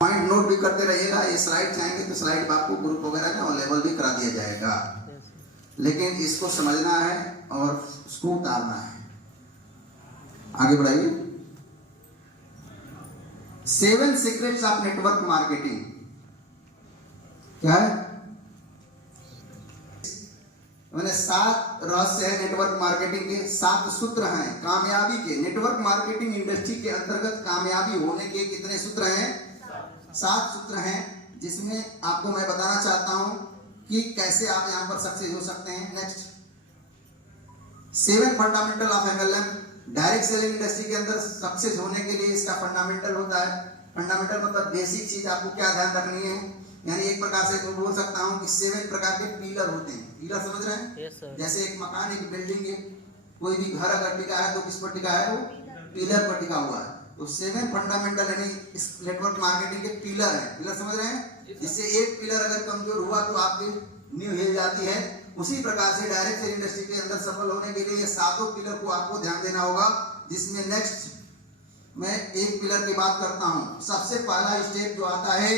Point note भी करते रहिएगा। ये स्लाइड चाहेंगे तो स्लाइड आपको ग्रुप वगैरह में अवेलेबल भी करा दिया जाएगा, लेकिन इसको समझना है और उसको उतारना है। आगे बढ़ाइए। 7 सीक्रेट्स ऑफ नेटवर्क मार्केटिंग क्या है? मैंने 7 रहस्य है नेटवर्क मार्केटिंग के, 7 सूत्र हैं कामयाबी के। नेटवर्क मार्केटिंग इंडस्ट्री के अंतर्गत कामयाबी होने के कितने सूत्र हैं? 7 सूत्र हैं, जिसमें आपको मैं बताना चाहता हूं कि कैसे आप यहां पर सक्सेस हो सकते हैं। Next, 7 fundamental of MLM। Direct selling industry के अंदर सक्सेस होने के लिए इसका फंडामेंटल होता है। फंडामेंटल मतलब बेसिक चीज आपको क्या ध्यान रखनी है, यानी एक प्रकार से मैं बोल सकता हूं कि 7 प्रकार के पिलर होते हैं। पिलर समझ रहे हैं? Yes, sir. जैसे एक मकान, एक बिल्डिंग है, कोई भी घर अगर टिका है तो किस पर टिका है? वो पिलर पर टिका हुआ है। तो 7 फंडामेंटल यानी इस नेटवर्क मार्केटिंग के पिलर है। पिलर समझ रहे हैं? इससे एक पिलर अगर कमजोर हुआ तो आपकी नींव हिल जाती है। उसी प्रकार से डायरेक्ट सेलिंग इंडस्ट्री के अंदर सफल होने के लिए ये 7 पिलर को आपको ध्यान देना होगा, जिसमें नेक्स्ट मैं एक पिलर की बात करता हूं। सबसे पहला स्टेप जो आता है,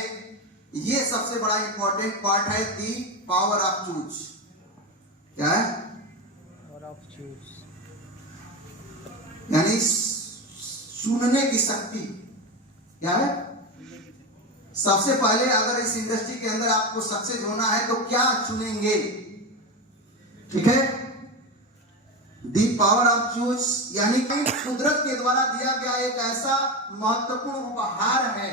ये सबसे बड़ा इंपॉर्टेंट पार्ट है, दी पावर ऑफ चूज। क्या है? पावर ऑफ चूज यानी सुनने की शक्ति। क्या है? सबसे पहले अगर इस इंडस्ट्री के अंदर आपको सक्सेस होना है तो क्या चुनेंगे? ठीक है, दी पावर ऑफ चूज यानी कुदरत के द्वारा दिया गया एक ऐसा महत्वपूर्ण उपहार है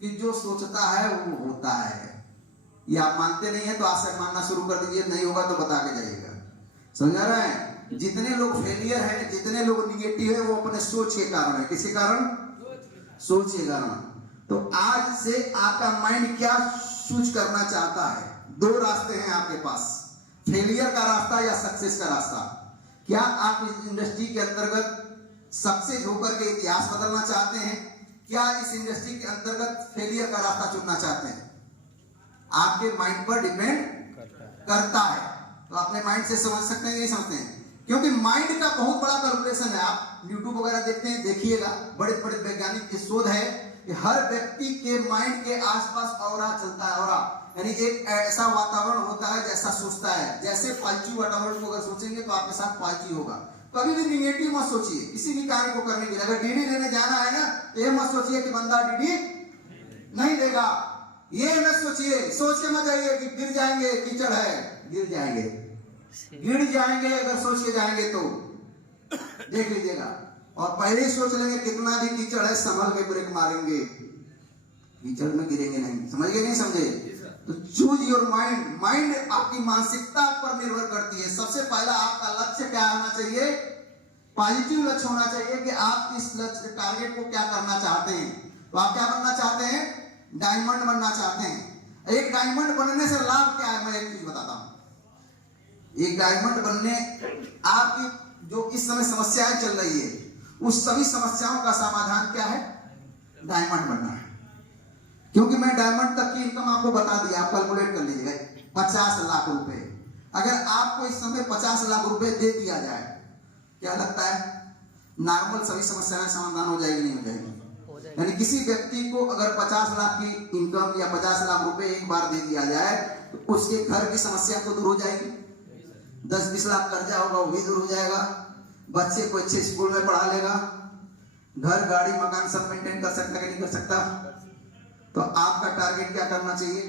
कि जो सोचता है वो होता है। ये आप मानते नहीं है तो आज से मानना शुरू कर दीजिए, नहीं होगा तो बता के जाइएगा। समझ रहे हैं? जितने लोग फेलियर है, जितने लोग निगेटिव है, वो अपने सोच के कारण है। किसी कारण? सोच के कारण। तो आज से आपका माइंड क्या चूज करना चाहता है? 2 रास्ते हैं आपके पास, फेलियर का रास्ता या सक्सेस का रास्ता। क्या आप इस इंडस्ट्री के अंतर्गत सक्सेस होकर के इतिहास बदलना चाहते हैं? क्या इस इंडस्ट्री के अंतर्गत फेलियर का रास्ता चुनना चाहते हैं? आपके माइंड पर डिपेंड करता है। तो अपने माइंड से समझ सकते हैं, नहीं समझते हैं? क्योंकि माइंड का बहुत बड़ा कैलकुलेशन है। आप यूट्यूब वगैरह देखते हैं, देखिएगा, बड़े बड़े वैज्ञानिक के शोध है कि हर व्यक्ति के माइंड के आसपास ऑरा चलता है। ऑरा यानी एक ऐसा वातावरण होता है जैसा सोचता है। जैसे पॉजिटिव वातावरण को अगर सोचेंगे तो आपके साथ पॉजिटिव होगा। कभी भी निगेटिव मत सोचिए किसी भी कार्य को करने के लिए। अगर डीडी लेने जाना है ना, तो ये मत सोचिए कि बंदा डीडी नहीं देगा। ये मत सोचिए, सोच के मत जाइए कि गिर जाएंगे, कीचड़ है, गिर जाएंगे, गिर जाएंगे। अगर सोच के जाएंगे तो देख लीजिएगा, और पहले ही सोच लेंगे कितना भी कीचड़ है, संभल के ब्रेक मारेंगे, कीचड़ में गिरेंगे नहीं। समझ गए? नहीं समझे? तो चूज योर माइंड। माइंड आपकी मानसिकता पर निर्भर करती है। सबसे पहला आपका लक्ष्य क्या होना चाहिए? पॉजिटिव लक्ष्य होना चाहिए कि आप इस लक्ष्य टारगेट को क्या करना चाहते हैं। तो आप क्या बनना चाहते हैं? डायमंड बनना चाहते हैं। एक डायमंड बनने से लाभ क्या है, मैं एक चीज बताता हूं। एक डायमंड बनने, आपकी जो इस समय समस्याएं चल रही है, उस सभी समस्याओं का समाधान क्या है? डायमंड बनना है। क्योंकि मैं डायमंड तक की इनकम आपको बता दिया, आप कैलकुलेट कर लीजिएगा। 50 लाख रुपए, अगर आपको इस समय 50 लाख रुपए दे दिया जाए, क्या लगता है नॉर्मल सभी समस्याएं समाधान हो जाएगी? नहीं हो जाएगी? यानी किसी व्यक्ति को अगर 50 लाख की इनकम या 50 लाख रुपए एक बार दे दिया जाए तो उसके घर की समस्या तो दूर हो जाएगी। 10-20 लाख कर्जा होगा वो भी दूर हो जाएगा। बच्चे को अच्छे स्कूल में पढ़ा लेगा, घर गाड़ी मकान सब मेंटेन कर सकता कि नहीं कर सकता? तो आपका टारगेट क्या करना चाहिए?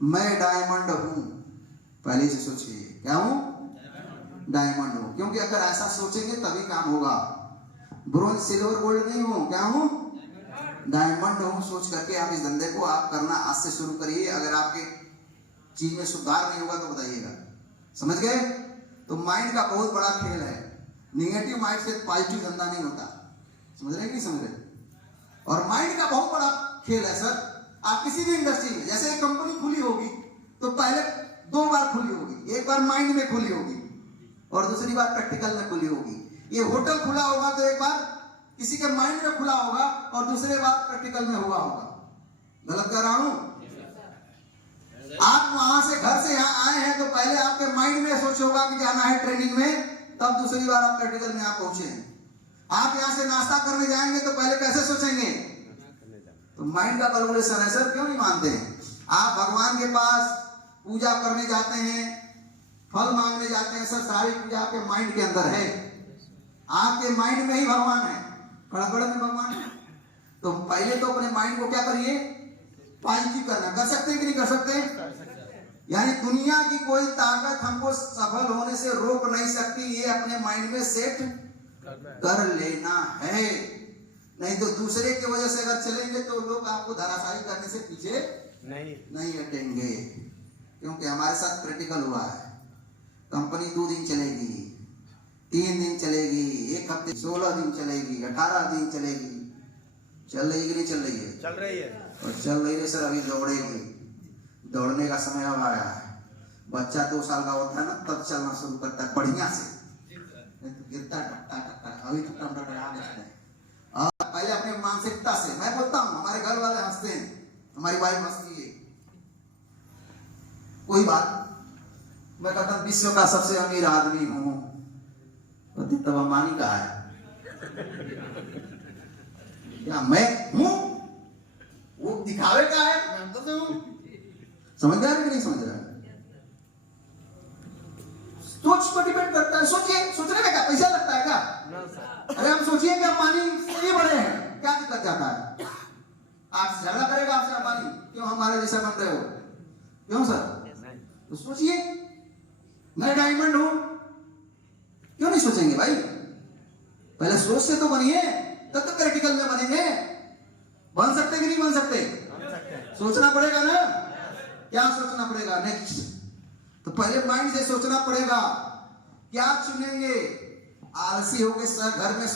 मैं डायमंड हूं, पहले से सोचिए। क्या हूं? डायमंड हूं। क्योंकि अगर ऐसा सोचेंगे तभी काम होगा। ब्रोंज सिल्वर गोल्ड नहीं हूं, क्या हूं? डायमंड हूं। सोच करके आप इस धंधे को आप करना आज से शुरू करिए। अगर आपके चीज में सुधार नहीं होगा तो बताइएगा। समझ गए? तो माइंड का बहुत बड़ा खेल है। निगेटिव माइंड से पॉजिटिव धंधा नहीं होता। समझ रहे कि नहीं समझ रहे? और माइंड का बहुत बड़ा खेल है सर। आप किसी भी इंडस्ट्री में, जैसे एक कंपनी खुली होगी तो पहले 2 बार खुली होगी। एक बार माइंड में खुली होगी और दूसरी बार प्रैक्टिकल में खुली होगी। ये होटल खुला होगा तो एक बार किसी के माइंड में खुला होगा और दूसरे बार प्रैक्टिकल में हुआ होगा। गलत कह रहा हूं? आप वहां से घर से यहां आए हैं तो पहले आपके माइंड में सोच होगा कि जाना है ट्रेनिंग में, तब दूसरी बार आप प्रैक्टिकल में आप पहुंचे हैं। आप यहां से नाश्ता करने जाएंगे तो पहले कैसे सोचेंगे? तो माइंड का कैलकुलेशन है सर, क्यों नहीं मानते हैं? आप भगवान के पास पूजा करने जाते हैं, फल मांगने जाते हैं सर, सारी पूजा आपके माइंड के अंदर है। आपके माइंड में ही भगवान है, कड़कड़ में भगवान है। तो पहले तो अपने माइंड को क्या करिए, पॉजिटिव करना। कर सकते हैं कि नहीं कर सकते? यानी दुनिया की कोई ताकत हमको सफल होने से रोक नहीं सकती, ये अपने माइंड में सेट कर लेना है। नहीं तो दूसरे की वजह से अगर चलेंगे तो लोग आपको धराशायी करने से पीछे नहीं हटेंगे। क्योंकि हमारे साथ क्रिटिकल हुआ है। कंपनी 2 दिन चलेगी, 3 दिन चलेगी, 1 हफ्ते, 16 दिन चलेगी, 18 दिन चलेगी। चल रही है कि नहीं चल रही है? चल रही है। और चल रही है सर, अभी दौड़ेगी। दौड़ने का समय अब आया है। बच्चा 2 साल का होता है ना, तब चलना शुरू करता है बढ़िया से, नहीं तो गिरता टकटा टकटा, अभी तो टकटा बचता है। और पहले अपने मानसिकता से, मैं बोलता हूँ, हमारे घर वाले हंसते हैं, हमारी वाइफ हंसती है, कोई बात। मैं कहता हूँ विश्व का सबसे अमीर आदमी हूँ, तब अंबानी का है क्या मैं हूँ? वो दिखावे का है, मैं तो हूँ। समझ रहा है कि नहीं समझ रहा है? सोच पर डिपेंड करता है। सोचिए, सोचने में क्या पैसा लगता है क्या? अरे हम सोचिए कि अंबानी से बड़े हैं, क्या दिक्कत जाता है? आप झगड़ा करेगा आपसे अंबानी, क्यों हमारे जैसा बन रहे हो? क्यों सर? तो सोचिए, मैं डायमंड हूं, क्यों नहीं सोचेंगे भाई? पहले सोच से तो बनिए, तब तो क्रिटिकल में बनेंगे। बन सकते कि नहीं बन सकते? सोचना पड़ेगा ना। क्या सोचना पड़ेगा? नेक्स्ट तो पहले माइंड से सोचना पड़ेगा, क्या चुनेंगे? आलसी होके सर घर में